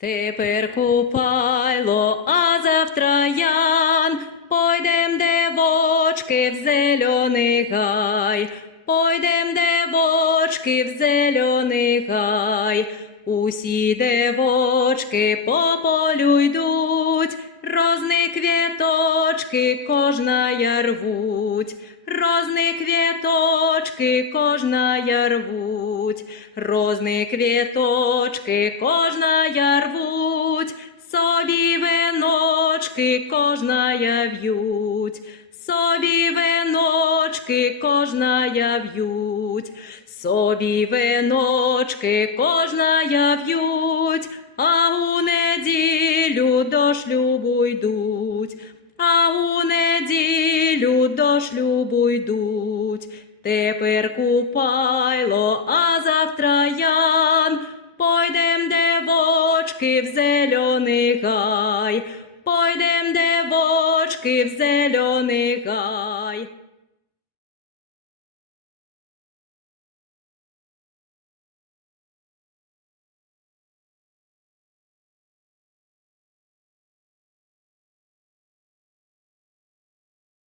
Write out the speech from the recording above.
Тепер купайло, а завтра ян, пойдем девочки в зелений гай, пойдем девочки в зелений гай, усі девочки по полю йдуть, розни квіточки кожная рвуть, розни квіточки кожная рвуть, розни квіточки кожная рвуть, собі веночки кожная в'ють, собі веночки кожная в'ють, собі веночки кожная в'ють, а у неділю до шлюбу йдуть, а у неділю до шлюбу йдуть. Тепер купайло, а завтра ян, пойдем девочки в зелений гай, пойдем девочки в зелений гай.